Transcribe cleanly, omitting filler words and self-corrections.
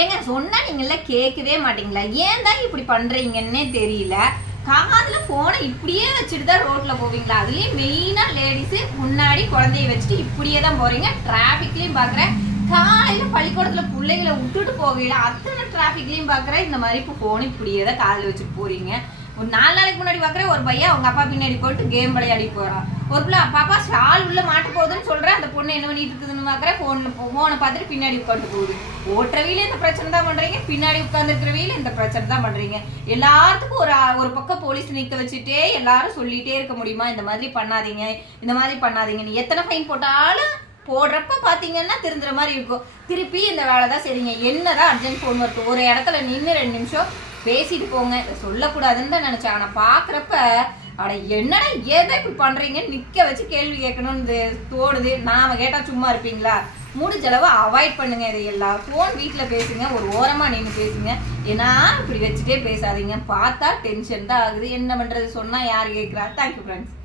ஏங்க சொன்னா நீங்கள கேட்கவே மாட்டீங்களா? ஏன் தான் இப்படி பண்றீங்கன்னே தெரியல. காதுல போனை இப்படியே வச்சுட்டு தான் ரோட்ல போவீங்களா? அதுலயும் மெயினா லேடிஸ் முன்னாடி குழந்தைய வச்சுட்டு இப்படியே தான் போறீங்க. டிராபிக்லயும் பாக்குறேன். காலையில பள்ளிக்கூடத்துல பிள்ளைகளை விட்டுட்டு போகையில அத்தனை டிராபிக்லயும் பாக்குறேன். இந்த மாதிரி இப்போ போன் இப்படியே தான் காதுல வச்சுட்டு போறீங்க. ஒரு 4 நாளைக்கு முன்னாடி பாக்குறேன் ஒரு பையன் அவங்க அப்பா பின்னாடி போட்டு கேம் விளையாடி போறான். ஒரு பிள்ளை பாப்பா ஸ்டால் உள்ள மாட்டு போகுதுன்னு சொல்றேன். அந்த பொண்ணு என்ன பண்ணிட்டு இருக்குதுன்னு பாக்குறேன். போனை பார்த்துட்டு பின்னாடி உட்காந்து போகுது. ஓட்டுறவையில இந்த பிரச்சனை தான் பண்றீங்க, பின்னாடி உட்கார்ந்து இருக்கிறவையில இந்த பிரச்சனை தான் பண்றீங்க. எல்லாத்துக்கும் ஒரு பக்கம் போலீஸ் நிக்க வச்சுட்டே எல்லாரும் சொல்லிட்டே இருக்க முடியுமா? இந்த மாதிரி பண்ணாதீங்க, இந்த மாதிரி பண்ணாதீங்க. நீ எத்தனை ஃபைன் போட்டாலும் போடுறப்ப பாத்தீங்கன்னா திருந்துற மாதிரி இருக்கும். திருப்பி இந்த வேலை தான் சரிங்க. என்னதான் அர்ஜென்ட் ஃபோன் வருது, ஒரு இடத்துல நின்று 2 நிமிஷம் பேசிட்டு போங்க. இதை சொல்லக்கூடாதுன்னு தான் நினைச்சேன். ஆனா பாக்குறப்ப அட என்னடா ஏதோ இப்படி பண்றீங்கன்னு நிக்க வச்சு கேள்வி கேட்கணும்னு தோணுது. நாம கேட்டா சும்மா இருப்பீங்களா? முடிஞ்ச அளவு அவாய்ட் பண்ணுங்க. இது எல்லாம் ஃபோன் வீட்டில் பேசுங்க, ஒரு ஓரமா நின்று பேசுங்க. ஏன்னா இப்படி வச்சுட்டே பேசாதீங்க. பார்த்தா டென்ஷன் தான் ஆகுது. என்ன பண்றது, சொன்னா யார் கேட்குறா? Thank you friends.